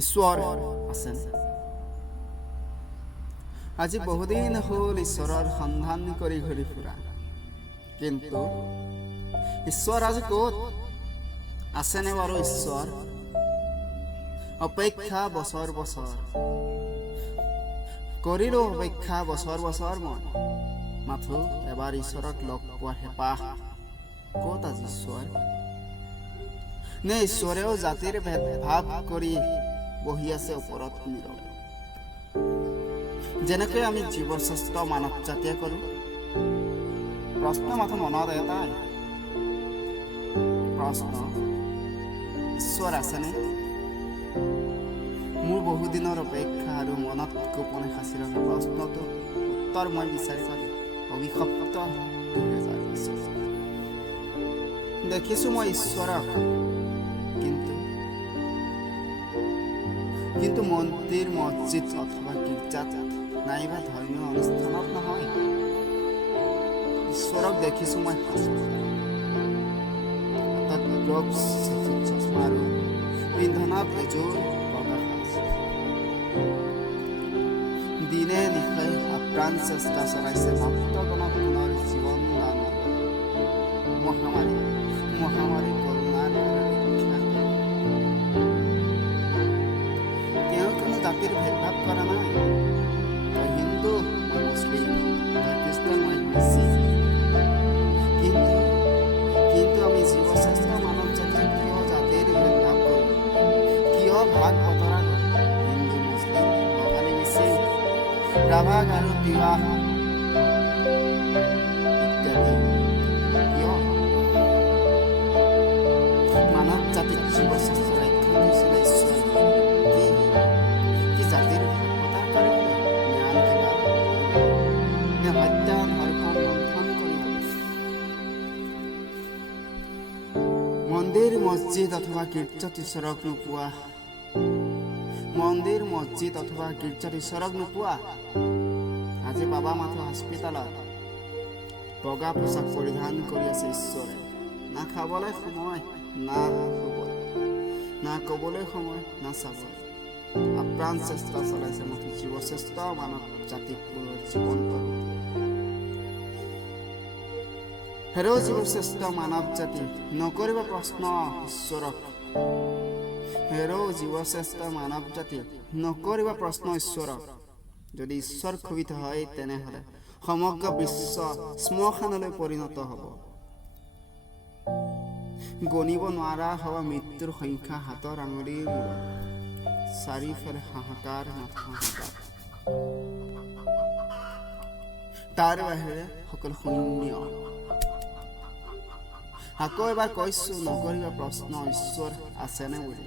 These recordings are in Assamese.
ঈশ্বৰ আছেনে? আজি বহুদিন হ'ল ঈশ্বৰৰ সন্ধান কৰি ঘূৰি ফুৰা, কিন্তু ঈশ্বৰ আজি ক'ত আছেনে বাৰু? ঈশ্বৰ অপেক্ষা বছৰ বছৰ কৰিলোঁ, অপেক্ষা বছৰ বছৰ মই মাথো এবাৰ ঈশ্বৰক লগ পোৱাৰ হেঁপাহ। ক'ত আজি ঈশ্বৰ? নে ঈশ্বৰেও জাতিৰ ভেদভাৱ কৰি বহি আছে ওপৰত নীৰৱ, যেনেকৈ আমি জীৱৰ শ্ৰেষ্ঠ মানৱ জাতিয়ে কৰোঁ? প্ৰশ্ন মাথো মনত এটাই প্ৰশ্ন, ঈশ্বৰ আছেনে? মোৰ বহুদিনৰ অপেক্ষা আৰু মনত গোপনে সাঁচি ৰখা প্ৰশ্নটো উত্তৰ মই বিচাৰি পালোঁ অভিশপ্ত 2020। দেখিছোঁ মই ঈশ্বৰক, কিন্তু মন্দিৰ মছজিদ অথবা গীৰ্জাত নাইবা ধৰ্মীয় অনুষ্ঠানত নহয়। ঈশ্বৰক দেখিছোঁ মই হাতত গ্লভছ, চশমা আৰু পিন্ধনত এযোৰ বগা সাজ। দিনে নিশাই আপ্ৰাণ চেষ্টা চলাইছে ভক্তগণক পুনৰ জীৱন দান মহামাৰী কৰোণাৰ ৰক্ষা। তেওঁ কোনো জাতিৰ ভেদভাৱ কৰা নাই। তই হিন্দু, মই মুছলিম, তই খ্ৰীষ্টান, মই মিছিং। কিন্তু আমি জীৱশ্ৰেষ্ঠ মানৱ জাতিয়ে কিয় জাতিৰ ভেদভাৱ কৰোঁ? কিয় ভাগ বতৰা কৰোঁ? হিন্দু, মুছলিম, বঙালী, মিছিং, ৰাভা, গাৰো, তিৱা ইত্যাদি। কিয়? মানৱ জাতিক জীৱশ্ৰেষ্ঠ ৰক্ষা দিছিলে ঈশ্বৰে। কি জাতিৰ ভাগবতাৰ কৰিবলৈ? জ্ঞান কিবা নে হত্যা, ধৰ্ষণ, লুণ্ঠন কৰিব? মন্দিৰ মছজিদ অথবা গীৰ্জাত ঈশ্বৰক নোপোৱা? মন্দিৰ মছজিদ অথবা গীৰ্জাত ঈশ্বৰক নোপোৱা? আজি বাবা মাথো হস্পিতালত বগা পোচাক পৰিধান কৰি আছে ঈশ্বৰে। না খাবলৈ সময়, না শুবলৈ, না ক'বলৈ সময়, না চাবলৈ। আপ্ৰাণ চেষ্টা চলাইছে মাথো জীৱশ্ৰেষ্ঠ মানৱ জাতিক পুনৰ জীৱন্ত। হেৰৌ জীৱশ্ৰেষ্ঠ মানৱ জাতি, নকৰিবা প্ৰশ্ন ঈশ্বৰক। হেৰৌ জীৱশ্ৰেষ্ঠ মানৱ জাতি, নকৰিবা প্ৰশ্ন ঈশ্বৰক। যদি ঈশ্বৰ ক্ষোভিত হয়, তেনেহ'লে সমগ্ৰ বিশ্ব শ্মশানলৈ পৰিণত হ'ব। গণিব নোৱাৰা হ'ব মৃত্যুৰ সংখ্যা হাতৰ আঙুলিৰ মূৰত। চাৰিওফালে হাহাকাৰ, হাহাকাৰ। তাৰ বাহিৰে সকলো শূন্য। আকৌ এবাৰ কৈছোঁ, নকৰিবা প্ৰশ্ন ঈশ্বৰ আছেনে বুলি।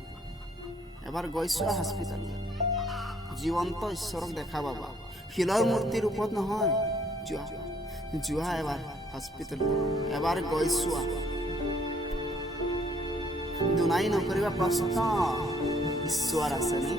এবাৰ গৈছোঁ হস্পিতালত, জীৱন্ত ঈশ্বৰক দেখা পাবা। শিলৰ মূৰ্তিৰ ৰূপত নহয়। যোৱা এবাৰ হস্পিতালত, এবাৰ গৈছোঁ। দুনাই নকৰিবা প্ৰশ্ন ঈশ্বৰ আছেনে?